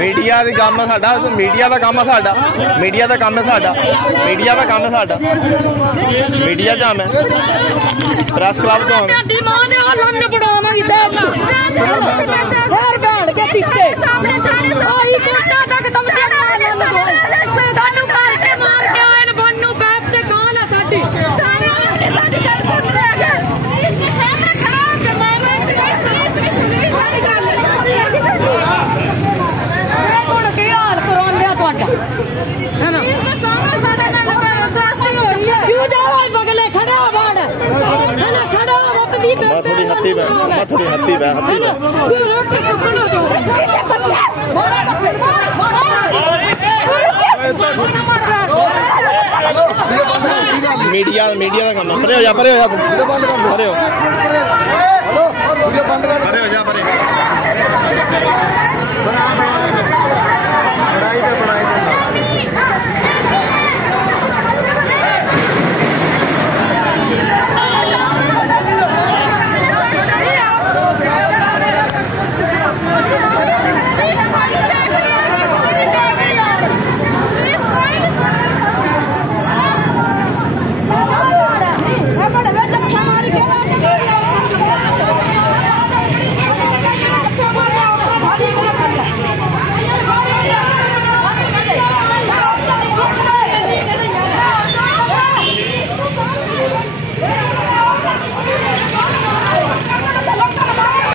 Media का काम है साडा, मीडिया का काम है साडा, मीडिया का काम है साडा, मीडिया का काम है साडा, मीडिया च हम प्रेस क्लब तो थोड़ी हत्ती मीडिया का काम है। परे हो जा